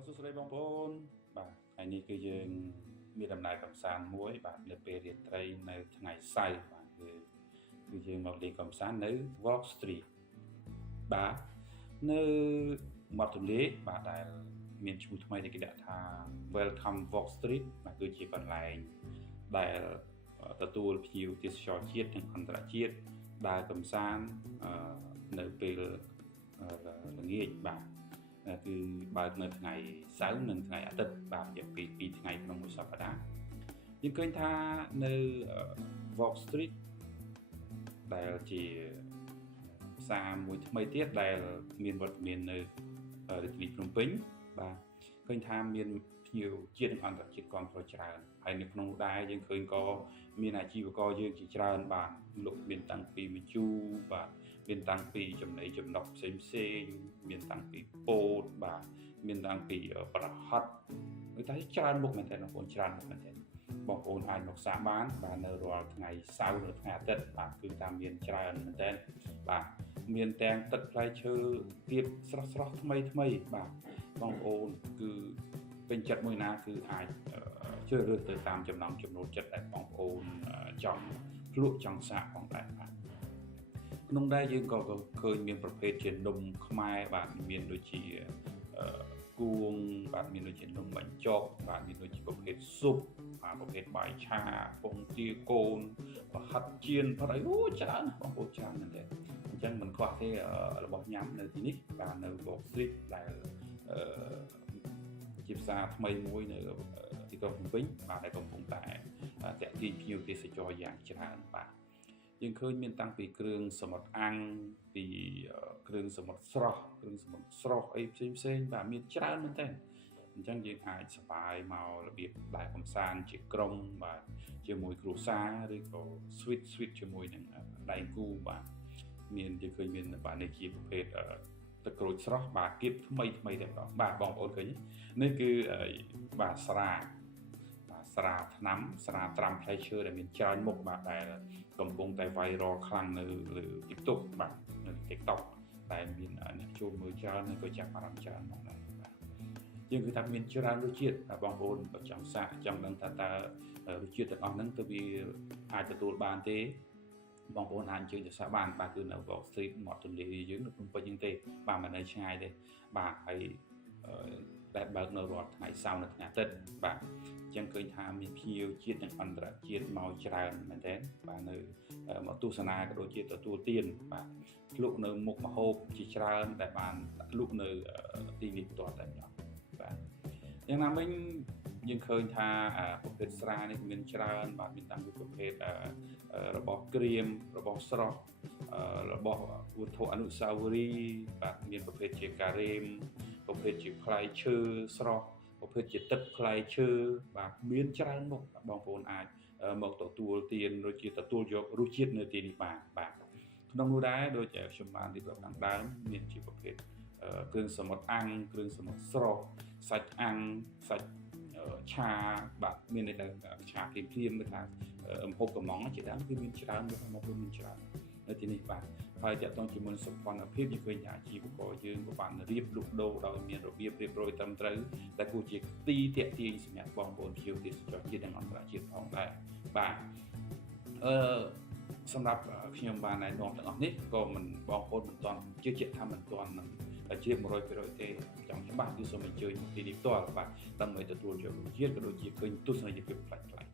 បាទសួស្តីបងប្អូនបាទថ្ងៃនេះគឺយើងមានដំណើរកម្សាន្តមួយបាទនៅពេលរាត្រីនៅថ្ងៃសៅរ៍បាទគឺយើងមកលេងកម្សាន្តនៅ Walk Street បាទនៅមាត់ទន្លេបាទដែលមានឈ្មោះថ្មីដែលគេដាក់ថា Welcome Walk Street បាទគឺជាកន្លែងដែលទទួលភ្ញៀវទេសចរជាតិនិងអន្តរជាតិដើរកម្សាន្តនៅពេលល្ងាចបាទគឺបើកនៅថ្ងៃសៅរ៍និងថ្ងៃអាទិត្យបាទរយៈពេល2ថ្ងៃក្នុងមួយសប្តាហ៍យើងឃើញថានៅ Walk Street ដែលជាផ្សារមួយថ្មីទៀតដែលមានវត្តមាននៅរាជធានីភ្នំពេញបាទឃើញថាមានភ្ញៀវជាតិនិងអន្តរជាតិគាំទ្រច្រើនហើយនៅក្នុងនោះដែរយើងឃើញក៏មានអាជីវករយើងជាច្រើនបាទលោកមានតាំងពីមជូរបាទមានតាំងពីចំណីចំណុកផ្សេងមានតាំងពីពោតបាទមានតាំងពីប្រហិតគឺតែច្រើនមុខមែនទែនបងប្អូនច្រើនមុខមែនទែនបងប្អូនអាចមកសាកបានបាទនៅរាល់ថ្ងៃសៅរ៍និងថ្ងៃអាទិត្យបាទគឺតាមមានច្រើនមែនទែនបាទមានទាំងទឹកផ្លែឈើទៀតស្រស់ថ្មីបាទបងប្អូនគឺពេញចិត្តមួយណាគឺអាចជ្រើសរើសទៅតាមចំណង់ចំណូលចិត្តដែលបងប្អូនចង់ភ្លក់ចង់សាកផងដែរបាទក្នុងដែរយើងក៏ឃើញមានប្រភេទជានំខ្មែរបាទមានដូចជាគួងបាទមានដូចជានំបញ្ចុកបាទមានដូចជាប្រភេទស៊ុបបាទប្រភេទបាយឆាពងទាកូនប្រហិតចៀនផាត់អីអូច្រើនបងប្អូនច្រើនមែនទេអញ្ចឹងមិនខ្វះទេរបស់ញ៉ាំនៅទីនេះបាទនៅ Walk Street ដែលជាផ្សារថ្មីមួយនៅទីក្រុងភ្នំពេញបាទដែលកំពុងតែទាក់ទាញភ្ញៀវទេសចរយ៉ាងច្រើនបាទយើងឃើញមានតាំងពីគ្រឿងសមុទ្រអាំងពីគ្រឿងសមុទ្រស្រស់គ្រឿងសមុទ្រស្រស់អីផ្សេងបាទមានច្រើនមែនតើអញ្ចឹងយើងអាចសប្បាយមករបៀបដើរកម្សាន្តជាក្រុមបាទជាមួយគ្រួសារឬក៏ sweet ជាមួយនឹងដៃគូបាទមានយើងឃើញមានបាទនេះជាប្រភេទទឹកក្រូចស្រស់បាទគៀបថ្មីតែបាទបងប្អូនឃើញនេះគឺបាទស្រាថ្នាំស្រាត្រាំផ្លែឈើដែលមានច្រើនមុខបាទដែលកំពុងតែ viral ខ្លាំងនៅលើ TikTok បាទនៅ TikTok ដែលមានអ្នកចូលមើលច្រើននិងក៏ចាប់អារម្មណ៍ច្រើនមកដែរបាទយើងគឺថាមានច្រើនរសជាតិបងប្អូនក៏ចង់សាកចង់ដឹងថាតើរសជាតិទាំងអស់ហ្នឹងទៅវាអាចទទួលបានទេបងប្អូនអាចអញ្ជើញទៅសាកបានបាទគឺនៅ Walk Street មាត់ទន្លេយើងនៅភ្នំពេញហ្នឹងទេបាទមិននៅឆ្ងាយទេបាទហើយដែលបើកនៅរាល់ថ្ងៃសៅរ៍និងថ្ងៃអាទិត្យបាទអញ្ចឹងឃើញថាមានភ្ញៀវជាតិនិងអន្តរជាតិមកច្រើនមែនទែនបាទនៅមកទស្សនាក៏ដូចជាទទួលទានបាទលក់នៅមុខម្ហូបជាច្រើនដែលបានលក់នៅទីនេះផ្ទាល់តែម្ដងបាទយ៉ាងណាមិញយើងឃើញថាប្រភេទស្រានេះមានច្រើនបាទមានតាំងពីប្រភេទរបស់ក្រៀមរបស់ស្រស់របស់វត្ថុអនុស្សាវរីយ៍បាទមានប្រភេទជាការ៉េមប្រភេទជាផ្លែឈើស្រស់ប្រភេទជាទឹកផ្លែឈើបាទមានច្រើនមុខបងប្អូនអាចមកទទួលទានដូចជាទទួលយករសជាតិនៅទីនេះបាទក្នុងនោះដែរដូចខ្ញុំបានរៀបរាប់ខាងដើមមានជាប្រភេទគ្រឿងសមុទ្រអាំងគ្រឿងសមុទ្រស្រស់សាច់អាំងសាច់ឆាបាទមានន័យថាឆាភ្លាមគឺថាម្ហូបកំងជាដើមគឺមានច្រើនមកវិញមានច្រើននៅទីនេះបាទហើយតកតងជាមួយសុខភាពយើងឃើញថាអាជីវករយើងក៏បានរៀបលក់ដូរដោយមានរបៀបរៀបរយត្រឹមត្រូវតែគួរជាទីតាក់ទាញសម្រាប់បងប្អូនភ្ញៀវទេសចរជាតិនិងអន្តរជាតិផងដែរបាទសម្រាប់ខ្ញុំបានណែនាំទាំងអស់នេះក៏មិនបងប្អូនមិនទាន់ជឿជាក់ថាមិនទាន់នឹងជា 100% ទេចង់ច្បាស់គឺសូមអញ្ជើញមកទីនេះផ្ទាល់បាទដើម្បីទទួលយករសជាតិក៏ដូចជាឃើញទស្សនីយភាពប្លែកៗ